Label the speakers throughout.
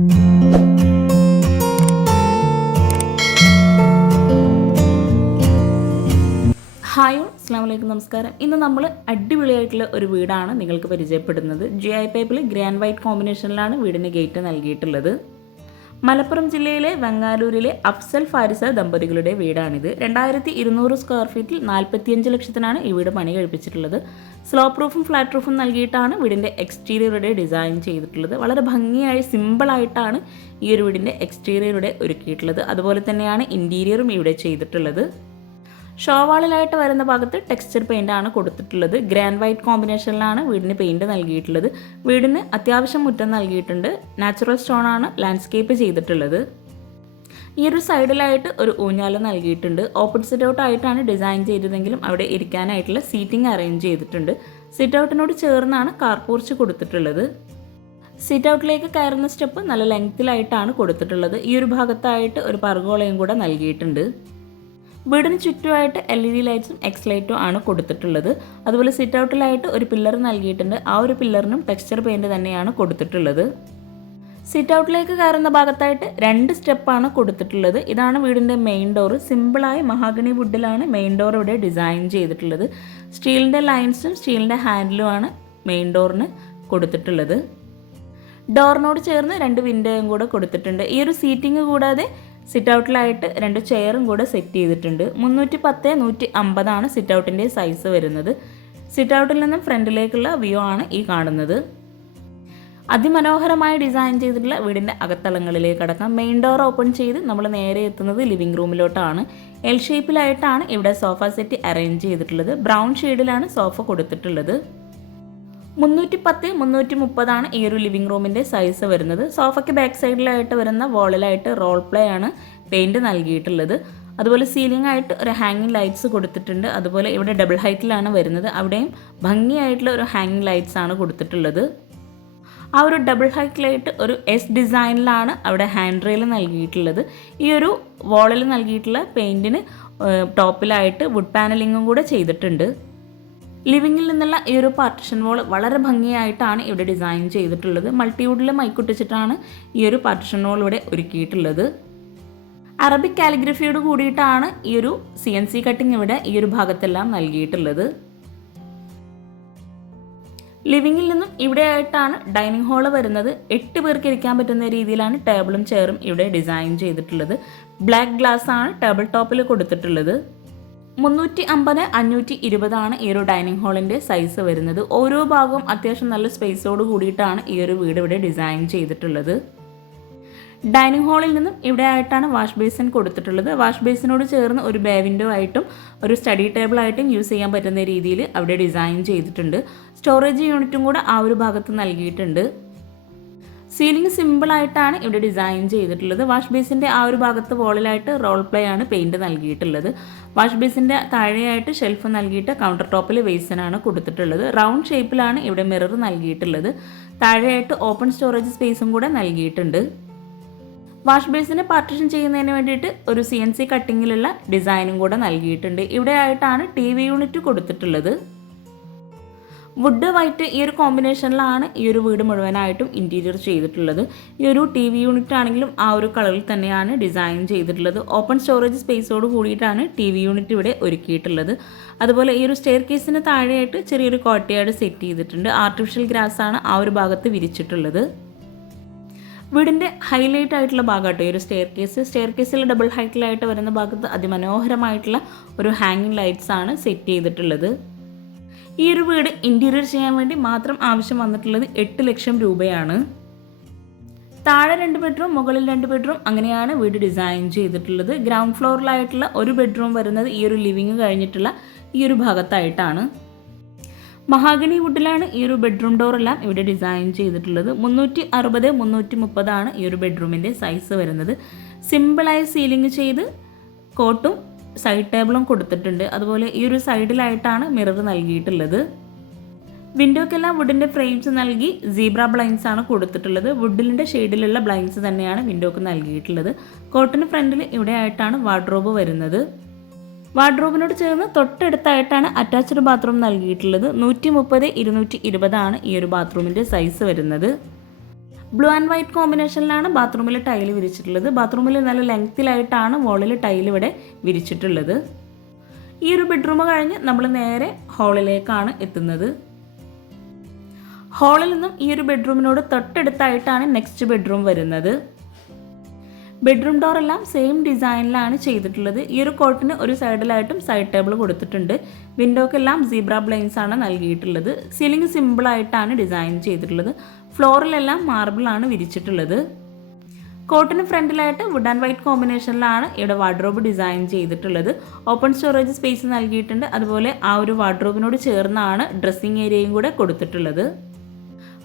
Speaker 1: Hi അസ്സാം വലൈക്കും നമസ്കാരം. ഇന്ന് നമ്മൾ അടിപൊളിയായിട്ടുള്ള ഒരു വീടാണ് നിങ്ങൾക്ക് പരിചയപ്പെടുന്നത്. ജി ഐ പൈപ്പിൽ ഗ്രാൻഡ് വൈറ്റ് കോമ്പിനേഷനിലാണ് വീടിന് ഗേറ്റ് നൽകിയിട്ടുള്ളത്. മലപ്പുറം ജില്ലയിലെ വെങ്ങാലൂരിലെ അഫ്സൽ ഫാരിസ ദമ്പതികളുടെ വീടാണിത്. രണ്ടായിരത്തി ഇരുന്നൂറ് സ്ക്വയർ ഫീറ്റിൽ നാൽപ്പത്തിയഞ്ച് ലക്ഷത്തിനാണ് ഈ വീട് പണി കഴിപ്പിച്ചിട്ടുള്ളത്. സ്ലോ പ്രൂഫും ഫ്ലാറ്റ് പ്രൂഫും നൽകിയിട്ടാണ് വീടിന്റെ എക്സ്റ്റീരിയറുടെ ഡിസൈൻ ചെയ്തിട്ടുള്ളത്. വളരെ ഭംഗിയായി സിമ്പിളായിട്ടാണ് ഈ ഒരു വീടിന്റെ എക്സ്റ്റീരിയറുടെ ഒരുക്കിയിട്ടുള്ളത്. അതുപോലെ തന്നെയാണ് ഇന്റീരിയറും ഇവിടെ ചെയ്തിട്ടുള്ളത്. ഷോവാളിലായിട്ട് വരുന്ന ഭാഗത്ത് ടെക്സ്ചർ പെയിന്റ് ആണ് കൊടുത്തിട്ടുള്ളത്. ഗ്രാൻഡ് വൈറ്റ് കോമ്പിനേഷനിലാണ് വീടിന് പെയിന്റ് നൽകിയിട്ടുള്ളത്. വീടിന് അത്യാവശ്യം മുറ്റം നൽകിയിട്ടുണ്ട്. നാച്ചുറൽ സ്റ്റോൺ ആണ് ലാൻഡ്സ്കേപ്പ് ചെയ്തിട്ടുള്ളത്. ഈ ഒരു സൈഡിലായിട്ട് ഒരു ഊഞ്ഞാല നൽകിയിട്ടുണ്ട്. ഓപ്പോസിറ്റ് ഔട്ട് ആയിട്ടാണ് ഡിസൈൻ ചെയ്തതെങ്കിലും അവിടെ ഇരിക്കാനായിട്ടുള്ള സീറ്റിംഗ് അറേഞ്ച് ചെയ്തിട്ടുണ്ട്. സിറ്റ് ഔട്ടിനോട് ചേർന്നാണ് കാർ പോർച്ച് കൊടുത്തിട്ടുള്ളത് സിറ്റ് ഔട്ടിലേക്ക് കയറുന്ന സ്റ്റെപ്പ് നല്ല ലെങ്ത്തിലായിട്ടാണ് കൊടുത്തിട്ടുള്ളത്. ഈ ഒരു ഭാഗത്തായിട്ട് ഒരു പർഗോളയും കൂടെ നൽകിയിട്ടുണ്ട്. വീടിന് ചുറ്റുമായിട്ട് എൽ ഇ ഡി ലൈറ്റ്സും എക്സ് ലൈറ്റും ആണ് കൊടുത്തിട്ടുള്ളത്. അതുപോലെ സിറ്റ് ഔട്ടിലായിട്ട് ഒരു പില്ലർ നൽകിയിട്ടുണ്ട്. ആ ഒരു പില്ലറിനും ടെക്സ്ചർ പെയിന്റ് തന്നെയാണ് കൊടുത്തിട്ടുള്ളത്. സിറ്റ് ഔട്ടിലേക്ക് കയറുന്ന ഭാഗത്തായിട്ട് രണ്ട് സ്റ്റെപ്പാണ് കൊടുത്തിട്ടുള്ളത്. ഇതാണ് വീടിന്റെ മെയിൻ ഡോർ സിമ്പിളായി മഹാഗണി വുഡിലാണ് മെയിൻ ഡോർ ഇവിടെ ഡിസൈൻ ചെയ്തിട്ടുള്ളത്. സ്റ്റീലിന്റെ ലൈൻസും സ്റ്റീലിന്റെ ഹാൻഡിലുമാണ് മെയിൻ ഡോറിന് കൊടുത്തിട്ടുള്ളത്. ഡോറിനോട് ചേർന്ന് രണ്ട് വിൻഡോയും കൂടെ കൊടുത്തിട്ടുണ്ട്. ഈ ഒരു സീറ്റിംഗ് കൂടാതെ സിറ്റ് ഔട്ടിലായിട്ട് രണ്ട് ചെയറും കൂടെ സെറ്റ് ചെയ്തിട്ടുണ്ട്. മുന്നൂറ്റി പത്ത് നൂറ്റി അമ്പതാണ് സിറ്റ് ഔട്ടിന്റെ സൈസ് വരുന്നത്. സിറ്റ് ഔട്ടിൽ നിന്നും ഫ്രണ്ടിലേക്കുള്ള വ്യൂ ആണ് ഈ കാണുന്നത്. അതിമനോഹരമായി ഡിസൈൻ ചെയ്തിട്ടുള്ള വീടിന്റെ അകത്തളങ്ങളിലേക്ക് അടക്കാം മെയിൻ ഡോർ ഓപ്പൺ ചെയ്ത് നമ്മൾ നേരെ എത്തുന്നത് ലിവിംഗ് റൂമിലോട്ടാണ് എൽ ഷേപ്പിലായിട്ടാണ് ഇവിടെ സോഫ സെറ്റ് അറേഞ്ച് ചെയ്തിട്ടുള്ളത്. ബ്രൗൺ ഷെയ്ഡിലാണ് സോഫ കൊടുത്തിട്ടുള്ളത്. മുന്നൂറ്റി പത്ത് മുന്നൂറ്റി മുപ്പതാണ് ഈ ഒരു ലിവിംഗ് റൂമിന്റെ സൈസ് വരുന്നത്. സോഫയ്ക്ക് ബാക്ക് സൈഡിലായിട്ട് വരുന്ന വോളിലായിട്ട് റോൾ പ്ലേ ആണ് പെയിന്റ് നൽകിയിട്ടുള്ളത്. അതുപോലെ സീലിംഗ് ആയിട്ട് ഒരു ഹാങ്ങിങ് ലൈറ്റ്സ് കൊടുത്തിട്ടുണ്ട്. അതുപോലെ ഇവിടെ ഡബിൾ ഹൈറ്റിലാണ് വരുന്നത്. അവിടെയും ഭംഗിയായിട്ടുള്ള ഒരു ഹാങ്ങിങ് ലൈറ്റ്സ് ആണ് കൊടുത്തിട്ടുള്ളത്. ആ ഒരു ഡബിൾ ഹൈറ്റിലായിട്ട് ഒരു എസ് ഡിസൈനിലാണ് അവിടെ ഹാൻഡ് റെയിൽ നൽകിയിട്ടുള്ളത്. ഈ ഒരു വോളിൽ നൽകിയിട്ടുള്ള പെയിന്റിന് ടോപ്പിലായിട്ട് വുഡ് പാനലിങ്ങും കൂടെ ചെയ്തിട്ടുണ്ട്. ലിവിങ്ങിൽ നിന്നുള്ള ഈ ഒരു പാർട്ടിഷൻ വോൾ വളരെ ഭംഗിയായിട്ടാണ് ഇവിടെ ഡിസൈൻ ചെയ്തിട്ടുള്ളത്. മൾട്ടിവുഡിൽ മൈക്കുട്ടിച്ചിട്ടാണ് ഈ ഒരു പാർട്ടിഷൻ വോൾ ഇവിടെ ഒരുക്കിയിട്ടുള്ളത്. അറബിക് കാലിഗ്രഫിയോട് കൂടിയിട്ടാണ് ഈ ഒരു സി എൻ സി കട്ടിങ് ഇവിടെ ഈ ഒരു ഭാഗത്തെല്ലാം നൽകിയിട്ടുള്ളത്. ലിവിങ്ങിൽ നിന്നും ഇവിടെയായിട്ടാണ് ഡൈനിങ് ഹാൾ വരുന്നത്. എട്ട് പേർക്ക് ഇരിക്കാൻ പറ്റുന്ന രീതിയിലാണ് ടേബിളും ചെയറും ഇവിടെ ഡിസൈൻ ചെയ്തിട്ടുള്ളത്. ബ്ലാക്ക് ഗ്ലാസ് ആണ് ടേബിൾ ടോപ്പിൽ കൊടുത്തിട്ടുള്ളത്. മുന്നൂറ്റി അമ്പത് അഞ്ഞൂറ്റി ഇരുപതാണ് ഈ ഒരു ഡൈനിങ് ഹാളിന്റെ സൈസ് വരുന്നത്. ഓരോ ഭാഗവും അത്യാവശ്യം നല്ല സ്പേസോട് കൂടിയിട്ടാണ് ഈ ഒരു വീട് ഇവിടെ ഡിസൈൻ ചെയ്തിട്ടുള്ളത്. ഡൈനിങ് ഹാളിൽ നിന്നും ഇവിടെ ആയിട്ടാണ് വാഷ് ബേസിൻ കൊടുത്തിട്ടുള്ളത്. വാഷ് ബേസിനോട് ചേർന്ന് ഒരു ബേ വിൻഡോ ആയിട്ടും ഒരു സ്റ്റഡി ടേബിൾ ആയിട്ടും യൂസ് ചെയ്യാൻ പറ്റുന്ന രീതിയിൽ അവിടെ ഡിസൈൻ ചെയ്തിട്ടുണ്ട്. സ്റ്റോറേജ് യൂണിറ്റും കൂടെ ആ ഒരു ഭാഗത്ത് നൽകിയിട്ടുണ്ട്. സീലിംഗ് സിമ്പിളായിട്ടാണ് ഇവിടെ ഡിസൈൻ ചെയ്തിട്ടുള്ളത്. വാഷ് ബേസിന്റെ ആ ഒരു ഭാഗത്ത് വോളിലായിട്ട് റോൾ പ്ലേ ആണ് പെയിന്റ് നൽകിയിട്ടുള്ളത്. വാഷ് ബേസിന്റെ താഴെയായിട്ട് ഷെൽഫ് നൽകിയിട്ട് കൗണ്ടർ ടോപ്പിൽ വേസിനാണ് കൊടുത്തിട്ടുള്ളത്. റൗണ്ട് ഷേപ്പിലാണ് ഇവിടെ മിറർ നൽകിയിട്ടുള്ളത്. താഴെയായിട്ട് ഓപ്പൺ സ്റ്റോറേജ് സ്പേസും കൂടെ നൽകിയിട്ടുണ്ട്. വാഷ് ബേസിനെ പാർട്ടിഷൻ ചെയ്യുന്നതിന് വേണ്ടിയിട്ട് ഒരു സി എൻ സി കട്ടിങ്ങിലുള്ള ഡിസൈനും കൂടെ നൽകിയിട്ടുണ്ട്. ഇവിടെ ആയിട്ടാണ് ടി വി യൂണിറ്റ് കൊടുത്തിട്ടുള്ളത്. വുഡ് വൈറ്റ് ഈ ഒരു കോമ്പിനേഷനിലാണ് ഈ ഒരു വീട് മുഴുവനായിട്ടും ഇന്റീരിയർ ചെയ്തിട്ടുള്ളത്. ഈ ഒരു ടി വി യൂണിറ്റ് ആണെങ്കിലും ആ ഒരു കളറിൽ തന്നെയാണ് ഡിസൈൻ ചെയ്തിട്ടുള്ളത്. ഓപ്പൺ സ്റ്റോറേജ് സ്പേസോട് കൂടിയിട്ടാണ് ടി വി യൂണിറ്റ് ഇവിടെ ഒരുക്കിയിട്ടുള്ളത്. അതുപോലെ ഈ ഒരു സ്റ്റെയർ കേസിന് താഴെയായിട്ട് ചെറിയൊരു കോട്ടയാട് സെറ്റ് ചെയ്തിട്ടുണ്ട്. ആർട്ടിഫിഷ്യൽ ഗ്രാസ് ആണ് ആ ഒരു ഭാഗത്ത് വിരിച്ചിട്ടുള്ളത്. വീടിന്റെ ഹൈലൈറ്റ് ആയിട്ടുള്ള ഭാഗമാട്ടോ ഈ ഒരു സ്റ്റെയർ കേസ് സ്റ്റെയർ കേസിൽ ഡബിൾ ഹൈറ്റിലായിട്ട് വരുന്ന ഭാഗത്ത് അതിമനോഹരമായിട്ടുള്ള ഒരു ഹാങ്ങിങ് ലൈറ്റ്സ് ആണ് സെറ്റ് ചെയ്തിട്ടുള്ളത്. ഈ ഒരു വീട് ഇന്റീരിയർ ചെയ്യാൻ വേണ്ടി മാത്രം ആവശ്യം വന്നിട്ടുള്ളത് എട്ട് ലക്ഷം രൂപയാണ്. താഴെ രണ്ട് ബെഡ്റൂം മുകളിൽ രണ്ട് ബെഡ്റൂം അങ്ങനെയാണ് വീട് ഡിസൈൻ ചെയ്തിട്ടുള്ളത്. ഗ്രൗണ്ട് ഫ്ലോറിലായിട്ടുള്ള ഒരു ബെഡ്റൂം വരുന്നത് ഈ ഒരു ലിവിങ് കഴിഞ്ഞിട്ടുള്ള ഈ ഒരു ഭാഗത്തായിട്ടാണ്. മഹാഗണി വുഡിലാണ് ഈ ഒരു ബെഡ്റൂം ഡോറെല്ലാം ഇവിടെ ഡിസൈൻ ചെയ്തിട്ടുള്ളത്. മുന്നൂറ്റി അറുപത് മുന്നൂറ്റി മുപ്പതാണ് ഈ ഒരു ബെഡ്റൂമിന്റെ സൈസ് വരുന്നത്. സിമ്പിളായി സീലിംഗ് ചെയ്ത് കോട്ടും സൈഡ് ടേബിളും കൊടുത്തിട്ടുണ്ട്. അതുപോലെ ഈ ഒരു സൈഡിലായിട്ടാണ് മിറർ നൽകിയിട്ടുള്ളത്. വിൻഡോക്കെല്ലാം വുഡിന്റെ ഫ്രെയിംസ് നൽകി സീബ്ര ബ്ലൈൻസ് ആണ് കൊടുത്തിട്ടുള്ളത്. വുഡിലിന്റെ ഷെയ്ഡിലുള്ള ബ്ലൈൻസ് തന്നെയാണ് വിൻഡോക്ക് നൽകിയിട്ടുള്ളത്. കോട്ടിന് ഫ്രണ്ടിൽ ഇവിടെ ആയിട്ടാണ് വാർഡ്രോബ് വരുന്നത്. വാർഡ്രോബിനോട് ചേർന്ന് തൊട്ടടുത്തായിട്ടാണ് അറ്റാച്ച്ഡ് ബാത്റൂം നൽകിയിട്ടുള്ളത്. നൂറ്റി മുപ്പത് ഇരുന്നൂറ്റി ഇരുപതാണ് ഈ ഒരു ബാത്റൂമിന്റെ സൈസ് വരുന്നത്. ബ്ലൂ ആൻഡ് വൈറ്റ് കോമ്പിനേഷനിലാണ് ബാത്റൂമിൽ ടൈൽ വിരിച്ചിട്ടുള്ളത്. ബാത്റൂമിൽ നല്ല ലെങ്ത്തിലായിട്ടാണ് വോളിൽ ടൈൽ ഇവിടെ വിരിച്ചിട്ടുള്ളത്. ഈ ഒരു ബെഡ്റൂം കഴിഞ്ഞ് നമ്മൾ നേരെ ഹാളിലേക്കാണ് എത്തുന്നത്. ഹാളിൽ നിന്നും ഈ ഒരു ബെഡ്റൂമിനോട് തൊട്ടടുത്തായിട്ടാണ് നെക്സ്റ്റ് ബെഡ്റൂം വരുന്നത്. ബെഡ്റൂം ഡോർ എല്ലാം സെയിം ഡിസൈനിലാണ് ചെയ്തിട്ടുള്ളത്. ഈ ഒരു കോട്ടിന് ഒരു സൈഡിലായിട്ടും സൈഡ് ടേബിൾ കൊടുത്തിട്ടുണ്ട്. വിൻഡോക്കെല്ലാം സീബ്ര ബ്ലൈൻസ് ആണ് നൽകിയിട്ടുള്ളത്. സീലിംഗ് സിമ്പിളായിട്ടാണ് ഡിസൈൻ ചെയ്തിട്ടുള്ളത്. ഫ്ലോറിലെല്ലാം മാർബിളാണ് വിരിച്ചിട്ടുള്ളത്. കോട്ടിന് ഫ്രണ്ടിലായിട്ട് വുഡ് ആൻഡ് വൈറ്റ് കോമ്പിനേഷനിലാണ് ഇവിടെ വാർഡ്രോബ് ഡിസൈൻ ചെയ്തിട്ടുള്ളത്. ഓപ്പൺ സ്റ്റോറേജ് സ്പേസ് നൽകിയിട്ടുണ്ട്. അതുപോലെ ആ ഒരു വാർഡ്രോബിനോട് ചേർന്നാണ് ഡ്രസ്സിംഗ് ഏരിയയും കൂടെ കൊടുത്തിട്ടുള്ളത്.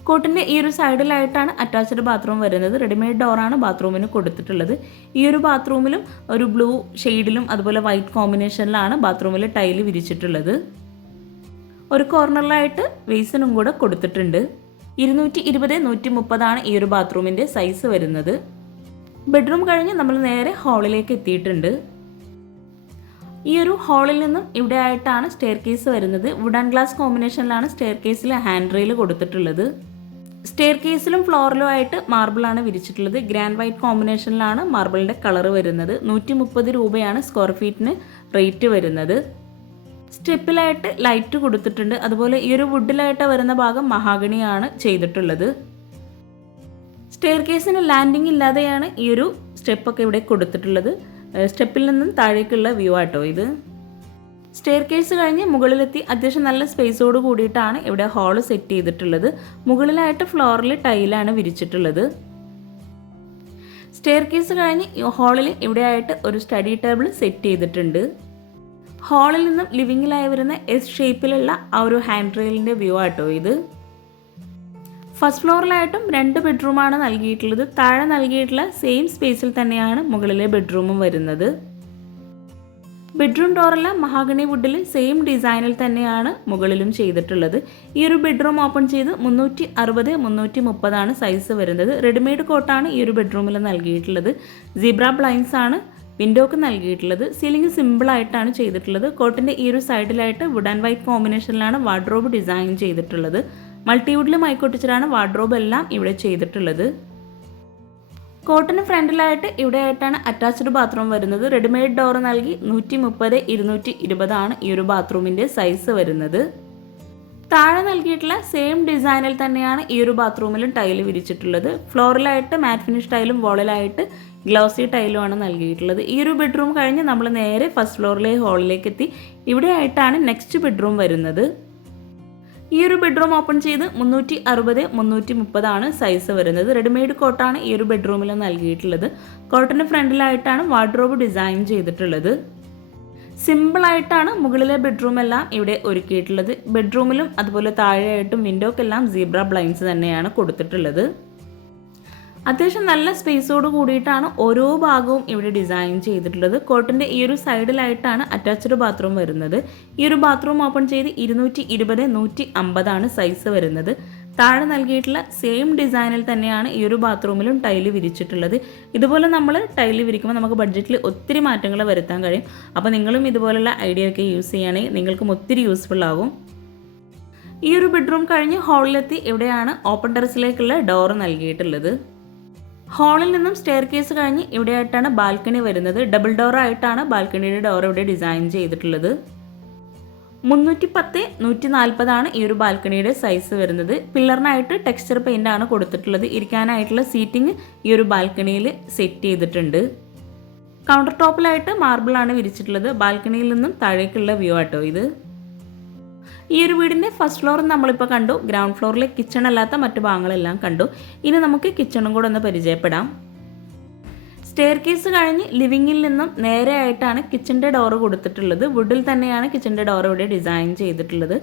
Speaker 1: കോട്ടിന്റെ ഈ ഒരു സൈഡിലായിട്ടാണ് അറ്റാച്ച്ഡ് ബാത്റൂം വരുന്നത്. റെഡിമെയ്ഡ് ഡോറാണ് ബാത്റൂമിന് കൊടുത്തിട്ടുള്ളത്. ഈ ഒരു ബാത്റൂമിലും ഒരു ബ്ലൂ ഷെയ്ഡിലും അതുപോലെ വൈറ്റ് കോമ്പിനേഷനിലാണ് ബാത്റൂമിൽ ടൈൽ വിരിച്ചിട്ടുള്ളത്. ഒരു കോർണറിലായിട്ട് വേസിനും കൂടെ കൊടുത്തിട്ടുണ്ട്. ഇരുന്നൂറ്റി ഇരുപത് നൂറ്റി മുപ്പതാണ് ഈ ഒരു ബാത്റൂമിന്റെ സൈസ് വരുന്നത്. ബെഡ്റൂം കഴിഞ്ഞ് നമ്മൾ നേരെ ഹാളിലേക്ക് എത്തിയിട്ടുണ്ട്. ഈ ഒരു ഹാളിൽ നിന്നും ഇവിടെ ആയിട്ടാണ് സ്റ്റെയർ കേസ് വരുന്നത്. വുഡൻ ഗ്ലാസ് കോമ്പിനേഷനിലാണ് സ്റ്റെയർ കേസിൽ ഹാൻഡ് റെയിൽ കൊടുത്തിട്ടുള്ളത്. സ്റ്റെയർ കേസിലും ഫ്ലോറിലും ആയിട്ട് മാർബിളാണ് വിരിച്ചിട്ടുള്ളത്. ഗ്രാൻഡ് വൈറ്റ് കോമ്പിനേഷനിലാണ് മാർബിളിന്റെ കളർ വരുന്നത്. നൂറ്റി മുപ്പത് രൂപയാണ് സ്ക്വയർ ഫീറ്റിന് റേറ്റ് വരുന്നത്. സ്റ്റെപ്പിലായിട്ട് ലൈറ്റ് കൊടുത്തിട്ടുണ്ട്. അതുപോലെ ഈ ഒരു വുഡിലായിട്ട് വരുന്ന ഭാഗം മഹാഗണിയാണ് ചെയ്തിട്ടുള്ളത്. സ്റ്റെയർ കേസിന് ലാൻഡിംഗ് ഇല്ലാതെയാണ് ഈ ഒരു സ്റ്റെപ്പൊക്കെ ഇവിടെ കൊടുത്തിട്ടുള്ളത്. സ്റ്റെപ്പിൽ നിന്നും താഴേക്കുള്ള വ്യൂ ആട്ടോ ഇത്. സ്റ്റെയർ കേസ് കഴിഞ്ഞ് മുകളിലെത്തി അത്യാവശ്യം നല്ല സ്പേസോട് കൂടിയിട്ടാണ് ഇവിടെ ഹാൾ സെറ്റ് ചെയ്തിട്ടുള്ളത്. മുകളിലായിട്ട് ഫ്ലോറിൽ ടൈലാണ് വിരിച്ചിട്ടുള്ളത്. സ്റ്റെയർ കേസ് കഴിഞ്ഞ് ഹാളിൽ ഇവിടെയായിട്ട് ഒരു സ്റ്റഡി ടേബിൾ സെറ്റ് ചെയ്തിട്ടുണ്ട്. ഹാളിൽ നിന്നും ലിവിങ്ങിലായി വരുന്ന എസ് ഷേപ്പിലുള്ള ആ ഒരു ഹാൻഡ് റെയിലിന്റെ വ്യൂ ആട്ടോ ഇത്. ഫസ്റ്റ് ഫ്ലോറിലായിട്ടും രണ്ട് ബെഡ്റൂമാണ് നൽകിയിട്ടുള്ളത്. താഴെ നൽകിയിട്ടുള്ള സെയിം സ്പേസിൽ തന്നെയാണ് മുകളിലെ ബെഡ്റൂമും വരുന്നത്. ബെഡ്റൂം ഡോറെല്ലാം മഹാഗണി വുഡിൽ സെയിം ഡിസൈനിൽ തന്നെയാണ് മുകളിലും ചെയ്തിട്ടുള്ളത്. ഈ ഒരു ബെഡ്റൂം ഓപ്പൺ ചെയ്ത് മുന്നൂറ്റി അറുപത് മുന്നൂറ്റി മുപ്പതാണ് സൈസ് വരുന്നത് റെഡിമെയ്ഡ് കോട്ടാണ് ഈ ഒരു ബെഡ്റൂമിൽ നൽകിയിട്ടുള്ളത്. സീബ്ര ബ്ലൈൻസ് ആണ് വിൻഡോക്ക് നൽകിയിട്ടുള്ളത്. സീലിംഗ് സിമ്പിളായിട്ടാണ് ചെയ്തിട്ടുള്ളത്. കോട്ടിന്റെ ഈ ഒരു സൈഡിലായിട്ട് വുഡ് ആൻഡ് വൈറ്റ് കോമ്പിനേഷനിലാണ് വാർഡ്രോബ് ഡിസൈൻ ചെയ്തിട്ടുള്ളത്. മൾട്ടിവുഡിൽ മൈക്കൊട്ടിച്ചിലാണ് വാർഡ്രോബ് എല്ലാം ഇവിടെ ചെയ്തിട്ടുള്ളത്. കോട്ടിന് ഫ്രണ്ടിലായിട്ട് ഇവിടെയായിട്ടാണ് അറ്റാച്ച്ഡ് ബാത്റൂം വരുന്നത്. റെഡിമെയ്ഡ് ഡോർ നൽകി നൂറ്റി മുപ്പത് ഇരുന്നൂറ്റി ഇരുപതാണ് ഈ ഒരു ബാത്റൂമിന്റെ സൈസ് വരുന്നത്. താഴെ നൽകിയിട്ടുള്ള സെയിം ഡിസൈനിൽ തന്നെയാണ് ഈ ഒരു ബാത്റൂമിലും ടൈൽ വിരിച്ചിട്ടുള്ളത്. ഫ്ലോറിലായിട്ട് മാറ്റ് ഫിനിഷ് ടൈലും വോളിലായിട്ട് ഗ്ലോസി ടൈലുമാണ് നൽകിയിട്ടുള്ളത്. ഈ ഒരു ബെഡ്റൂം കഴിഞ്ഞ് നമ്മൾ നേരെ ഫസ്റ്റ് ഫ്ലോറിലെ ഹാളിലേക്ക് എത്തി. ഇവിടെയായിട്ടാണ് നെക്സ്റ്റ് ബെഡ്റൂം വരുന്നത്. ഈ ഒരു ബെഡ്റൂം ഓപ്പൺ ചെയ്ത് മുന്നൂറ്റി അറുപത് മുന്നൂറ്റി മുപ്പതാണ് സൈസ് വരുന്നത് റെഡിമെയ്ഡ് കോട്ടാണ് ഈ ഒരു ബെഡ്റൂമിൽ നൽകിയിട്ടുള്ളത്. കോട്ടിന് ഫ്രണ്ടിലായിട്ടാണ് വാർഡ്രോബ് ഡിസൈൻ ചെയ്തിട്ടുള്ളത്. സിമ്പിളായിട്ടാണ് മുകളിലെ ബെഡ്റൂം എല്ലാം ഇവിടെ ഒരുക്കിയിട്ടുള്ളത്. ബെഡ്റൂമിലും അതുപോലെ താഴെയായിട്ടും വിൻഡോക്കെല്ലാം സീബ്ര ബ്ലൈൻസ് തന്നെയാണ് കൊടുത്തിട്ടുള്ളത്. അത്യാവശ്യം നല്ല സ്പേസോട് കൂടിയിട്ടാണ് ഓരോ ഭാഗവും ഇവിടെ ഡിസൈൻ ചെയ്തിട്ടുള്ളത്. കോട്ടിന്റെ ഈ ഒരു സൈഡിലായിട്ടാണ് അറ്റാച്ച്ഡ് ബാത്റൂം വരുന്നത്. ഈ ഒരു ബാത്റൂം ഓപ്പൺ ചെയ്ത് ഇരുന്നൂറ്റി ഇരുപത് നൂറ്റി അമ്പതാണ് സൈസ് വരുന്നത്. താഴെ നൽകിയിട്ടുള്ള സെയിം ഡിസൈനിൽ തന്നെയാണ് ഈ ഒരു ബാത്റൂമിലും ടൈൽ വിരിച്ചിട്ടുള്ളത്. ഇതുപോലെ നമ്മൾ ടൈൽ വിരിക്കുമ്പോൾ നമുക്ക് ബഡ്ജറ്റിൽ ഒത്തിരി മാറ്റങ്ങൾ വരുത്താൻ കഴിയും. അപ്പോൾ നിങ്ങളും ഇതുപോലുള്ള ഐഡിയ ഒക്കെ യൂസ് ചെയ്യുകയാണെങ്കിൽ നിങ്ങൾക്കും ഒത്തിരി യൂസ്ഫുൾ ആകും ഈ ഒരു ബെഡ്റൂം കഴിഞ്ഞ് ഹാളിലെത്തി ഇവിടെയാണ് ഓപ്പൺ ടെറസിലേക്കുള്ള ഡോർ നൽകിയിട്ടുള്ളത്. ഹാളിൽ നിന്നും സ്റ്റെയർ കേസ് കഴിഞ്ഞ് ഇവിടെയായിട്ടാണ് ബാൽക്കണി വരുന്നത്. ഡബിൾ ഡോർ ആയിട്ടാണ് ബാൽക്കണിയുടെ ഡോർ ഇവിടെ ഡിസൈൻ ചെയ്തിട്ടുള്ളത്. മുന്നൂറ്റി പത്ത് നൂറ്റി നാൽപ്പതാണ് ഈ ഒരു ബാൽക്കണിയുടെ സൈസ് വരുന്നത്. പില്ലറിനായിട്ട് ടെക്സ്ചർ പെയിന്റ് ആണ് കൊടുത്തിട്ടുള്ളത്. ഇരിക്കാനായിട്ടുള്ള സീറ്റിംഗ് ഈ ഒരു ബാൽക്കണിയിൽ സെറ്റ് ചെയ്തിട്ടുണ്ട്. കൗണ്ടർ ടോപ്പിലായിട്ട് മാർബിളാണ് വിരിച്ചിട്ടുള്ളത്. ബാൽക്കണിയിൽ നിന്നും താഴേക്കുള്ള വ്യൂ ആട്ടോ ഇത്. ഈ ഒരു വീടിന്റെ ഫസ്റ്റ് ഫ്ലോർ നമ്മളിപ്പോൾ കണ്ടു. ഗ്രൗണ്ട് ഫ്ലോറിലെ കിച്ചൺ അല്ലാത്ത മറ്റു ഭാഗങ്ങളെല്ലാം കണ്ടു. ഇനി നമുക്ക് കിച്ചണും കൂടെ ഒന്ന് പരിചയപ്പെടാം. സ്റ്റെയർ കേസ് കഴിഞ്ഞ് ലിവിങ്ങിൽ നിന്നും നേരെയായിട്ടാണ് കിച്ചന്റെ ഡോറ് കൊടുത്തിട്ടുള്ളത്. വുഡിൽ തന്നെയാണ് കിച്ചന്റെ ഡോർ ഇവിടെ ഡിസൈൻ ചെയ്തിട്ടുള്ളത്.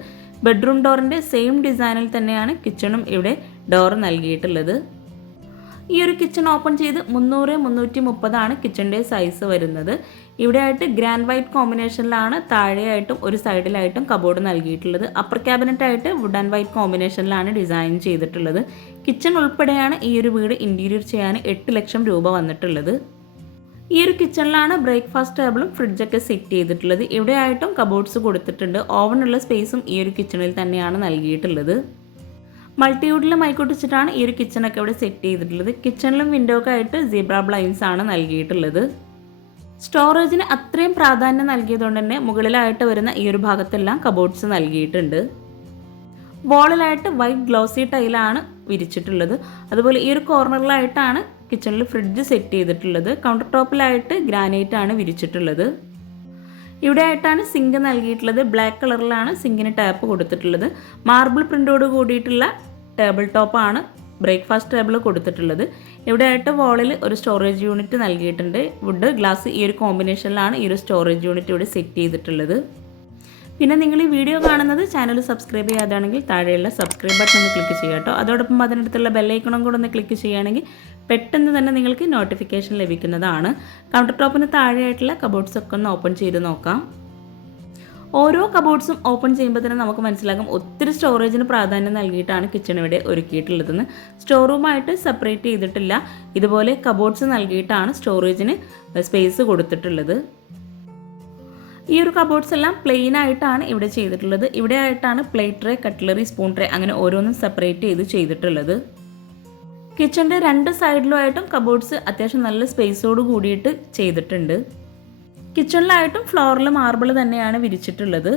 Speaker 1: ബെഡ്റൂം ഡോറിന്റെ സെയിം ഡിസൈനിൽ തന്നെയാണ് കിച്ചണും ഇവിടെ ഡോർ നൽകിയിട്ടുള്ളത്. ഈ ഒരു കിച്ചൺ ഓപ്പൺ ചെയ്ത് മുന്നൂറ് മുന്നൂറ്റി മുപ്പതാണ് കിച്ചന്റെ സൈസ് വരുന്നത്. ഇവിടെ ആയിട്ട് ഗ്രാൻഡ് വൈറ്റ് കോമ്പിനേഷനിലാണ് താഴെയായിട്ടും ഒരു സൈഡിലായിട്ടും കബോർഡ് നൽകിയിട്ടുള്ളത്. അപ്പർ ക്യാബിനറ്റ് ആയിട്ട് വുഡ് ആൻഡ് വൈറ്റ് കോമ്പിനേഷനിലാണ് ഡിസൈൻ ചെയ്തിട്ടുള്ളത്. കിച്ചൺ ഉൾപ്പെടെയാണ് ഈ ഒരു വീട് ഇന്റീരിയർ ചെയ്യാൻ എട്ട് ലക്ഷം രൂപ വന്നിട്ടുള്ളത്. ഈ ഒരു കിച്ചണിലാണ് ബ്രേക്ക്ഫാസ്റ്റ് ടേബിളും ഫ്രിഡ്ജൊക്കെ സെറ്റ് ചെയ്തിട്ടുള്ളത്. ഇവിടെ ആയിട്ടും കബോർഡ്സ് കൊടുത്തിട്ടുണ്ട്. ഓവനുള്ള സ്പേസും ഈ ഒരു കിച്ചണിൽ തന്നെയാണ് നൽകിയിട്ടുള്ളത്. മൾട്ടിവുഡിൽ മൈക്കൊട്ടിച്ചിട്ടാണ് ഈ ഒരു കിച്ചണൊക്കെ ഇവിടെ സെറ്റ് ചെയ്തിട്ടുള്ളത്. കിച്ചണിലും വിൻഡോ ഒക്കെ ആയിട്ട് സീബ്ര ബ്ലൈൻസ് ആണ് നൽകിയിട്ടുള്ളത്. സ്റ്റോറേജിന് അത്രയും പ്രാധാന്യം നൽകിയതുകൊണ്ട് തന്നെ മുകളിലായിട്ട് വരുന്ന ഈ ഒരു ഭാഗത്തെല്ലാം കബോർഡ്സ് നൽകിയിട്ടുണ്ട്. വോളിലായിട്ട് വൈറ്റ് ഗ്ലോസി ടൈലാണ് വിരിച്ചിട്ടുള്ളത്. അതുപോലെ ഈ ഒരു കോർണറിലായിട്ടാണ് കിച്ചണിൽ ഫ്രിഡ്ജ് സെറ്റ് ചെയ്തിട്ടുള്ളത്. കൗണ്ടർ ടോപ്പിലായിട്ട് ഗ്രാനൈറ്റ് ആണ് വിരിച്ചിട്ടുള്ളത്. ഇവിടെ ആയിട്ടാണ് സിങ്ക് നൽകിയിട്ടുള്ളത്. ബ്ലാക്ക് കളറിലാണ് സിങ്കിന് ടാപ്പ് കൊടുത്തിട്ടുള്ളത്. മാർബിൾ പ്രിന്റോട് കൂടിയിട്ടുള്ള ടേബിൾ ടോപ്പാണ് ബ്രേക്ക്ഫാസ്റ്റ് ടേബിൾ കൊടുത്തിട്ടുള്ളത്. ഇവിടെ ആയിട്ട് വോളിൽ ഒരു സ്റ്റോറേജ് യൂണിറ്റ് നൽകിയിട്ടുണ്ട്. വുഡ് ഗ്ലാസ് ഈ ഒരു കോമ്പിനേഷനിലാണ് ഈ ഒരു സ്റ്റോറേജ് യൂണിറ്റ് ഇവിടെ സെറ്റ് ചെയ്തിട്ടുള്ളത്. പിന്നെ നിങ്ങൾ ഈ വീഡിയോ കാണുന്നത് ചാനൽ സബ്സ്ക്രൈബ് ചെയ്യാതാണെങ്കിൽ താഴെയുള്ള സബ്സ്ക്രൈബ് ബട്ടൺ ഒന്ന് ക്ലിക്ക് ചെയ്യുക കേട്ടോ. അതോടൊപ്പം അതിനടുത്തുള്ള ബെല്ലൈക്കണം കൂടെ ഒന്ന് ക്ലിക്ക് ചെയ്യുകയാണെങ്കിൽ പെട്ടെന്ന് തന്നെ നിങ്ങൾക്ക് നോട്ടിഫിക്കേഷൻ ലഭിക്കുന്നതാണ്. കൗണ്ടർ ടോപ്പിന് താഴെയായിട്ടുള്ള കബോർഡ്സ് ഒക്കെ ഒന്ന് ഓപ്പൺ ചെയ്ത് നോക്കാം. ഓരോ കബോർഡ്സും ഓപ്പൺ ചെയ്യുമ്പോൾ തന്നെ നമുക്ക് മനസ്സിലാകും ഒത്തിരി സ്റ്റോറേജിന് പ്രാധാന്യം നൽകിയിട്ടാണ് കിച്ചൺ ഇവിടെ ഒരുക്കിയിട്ടുള്ളതെന്ന്. സ്റ്റോർ റൂമായിട്ട് സെപ്പറേറ്റ് ചെയ്തിട്ടില്ല. ഇതുപോലെ കബോർഡ്സ് നൽകിയിട്ടാണ് സ്റ്റോറേജിന് സ്പേസ് കൊടുത്തിട്ടുള്ളത്. ഈ ഒരു കബോർഡ്സ് എല്ലാം പ്ലെയിൻ ആയിട്ടാണ് ഇവിടെ ചെയ്തിട്ടുള്ളത്. ഇവിടെ ആയിട്ടാണ് plate tray cutlery spoon tray അങ്ങനെ ഓരോന്നും സെപ്പറേറ്റ് ചെയ്ത് ചെയ്തിട്ടുള്ളത്. കിച്ചണിന്റെ രണ്ട് സൈഡിലുമായിട്ടും കബോർഡ്സ് അത്യാവശ്യം നല്ല സ്പേസോട് കൂടിയിട്ട് ചെയ്തിട്ടുണ്ട്. കിച്ചണിലായിട്ടും ഫ്ലോറിൽ മാർബിൾ തന്നെയാണ് വിരിച്ചിട്ടുള്ളത്.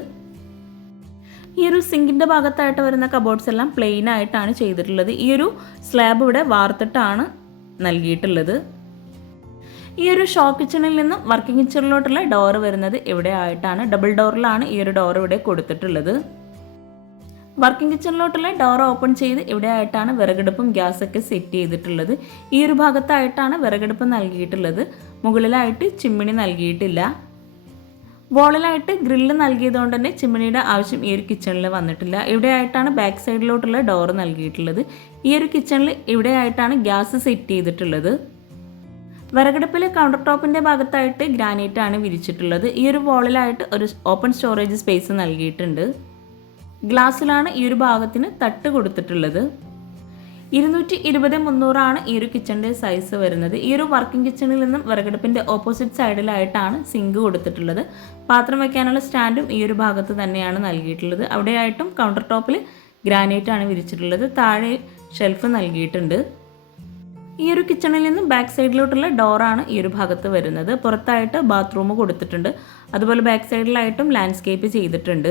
Speaker 1: ഈ ഒരു സിങ്കിന്റെ ഭാഗത്തായിട്ട് വരുന്ന കബോർഡ്സ് എല്ലാം പ്ലെയിൻ ആയിട്ടാണ് ചെയ്തിട്ടുള്ളത്. ഈ ഒരു സ്ലാബ് ഇവിടെ വാർത്തിട്ടാണ് നൽകിയിട്ടുള്ളത്. ഈ ഒരു ഷോ കിച്ചണിൽ നിന്ന് വർക്കിംഗ് കിച്ചണിലോട്ടുള്ള ഡോർ വരുന്നത് ഇവിടെ ആയിട്ടാണ്. ഡബിൾ ഡോറിലാണ് ഈ ഒരു ഡോർ ഇവിടെ കൊടുത്തിട്ടുള്ളത്. വർക്കിംഗ് കിച്ചണിലോട്ടുള്ള ഡോർ ഓപ്പൺ ചെയ്ത് ഇവിടെ ആയിട്ടാണ് വിറകടുപ്പും ഗ്യാസൊക്കെ സെറ്റ് ചെയ്തിട്ടുള്ളത്. ഈ ഒരു ഭാഗത്തായിട്ടാണ് വിറകടുപ്പ് നൽകിയിട്ടുള്ളത്. മുകളിലായിട്ട് ചിമ്മിണി നൽകിയിട്ടില്ല. വോളിലായിട്ട് ഗ്രില്ല് നൽകിയതുകൊണ്ട് തന്നെ ചിമ്മിണിയുടെ ആവശ്യം ഈ ഒരു കിച്ചണിൽ വന്നിട്ടില്ല. ഇവിടെ ആയിട്ടാണ് ബാക്ക് സൈഡിലോട്ടുള്ള ഡോർ നൽകിയിട്ടുള്ളത്. ഈ ഒരു കിച്ചണിൽ ഇവിടെ ആയിട്ടാണ് ഗ്യാസ് സെറ്റ് ചെയ്തിട്ടുള്ളത്. വിറകടുപ്പിലെ കൗണ്ടർ ടോപ്പിന്റെ ഭാഗത്തായിട്ട് ഗ്രാനൈറ്റ് ആണ് വിരിച്ചിട്ടുള്ളത്. ഈ ഒരു വോളിലായിട്ട് ഒരു ഓപ്പൺ സ്റ്റോറേജ് സ്പേസ് നൽകിയിട്ടുണ്ട്. ഗ്ലാസ്സിലാണ് ഈ ഒരു ഭാഗത്തിന് തട്ട് കൊടുത്തിട്ടുള്ളത്. ഇരുന്നൂറ്റി ഇരുപത് മുന്നൂറാണ് ഈ ഒരു കിച്ചണിന്റെ സൈസ് വരുന്നത്. ഈ ഒരു വർക്കിംഗ് കിച്ചണിൽ നിന്നും വിറകടുപ്പിന്റെ ഓപ്പോസിറ്റ് സൈഡിലായിട്ടാണ് സിങ്ക് കൊടുത്തിട്ടുള്ളത്. പാത്രം വയ്ക്കാനുള്ള സ്റ്റാൻഡും ഈ ഒരു ഭാഗത്ത് തന്നെയാണ് നൽകിയിട്ടുള്ളത്. അവിടെയായിട്ടും കൗണ്ടർ ടോപ്പിൽ ഗ്രാനൈറ്റ് ആണ് വിരിച്ചിട്ടുള്ളത്. താഴെ ഷെൽഫ് നൽകിയിട്ടുണ്ട്. ഈ ഒരു കിച്ചണിൽ നിന്നും ബാക്ക് സൈഡിലോട്ടുള്ള ഡോറാണ് ഈ ഒരു ഭാഗത്ത് വരുന്നത്. പുറത്തായിട്ട് ബാത്റൂം കൊടുത്തിട്ടുണ്ട്. അതുപോലെ ബാക്ക് സൈഡിലായിട്ടും ലാൻഡ്സ്കേപ്പ് ചെയ്തിട്ടുണ്ട്.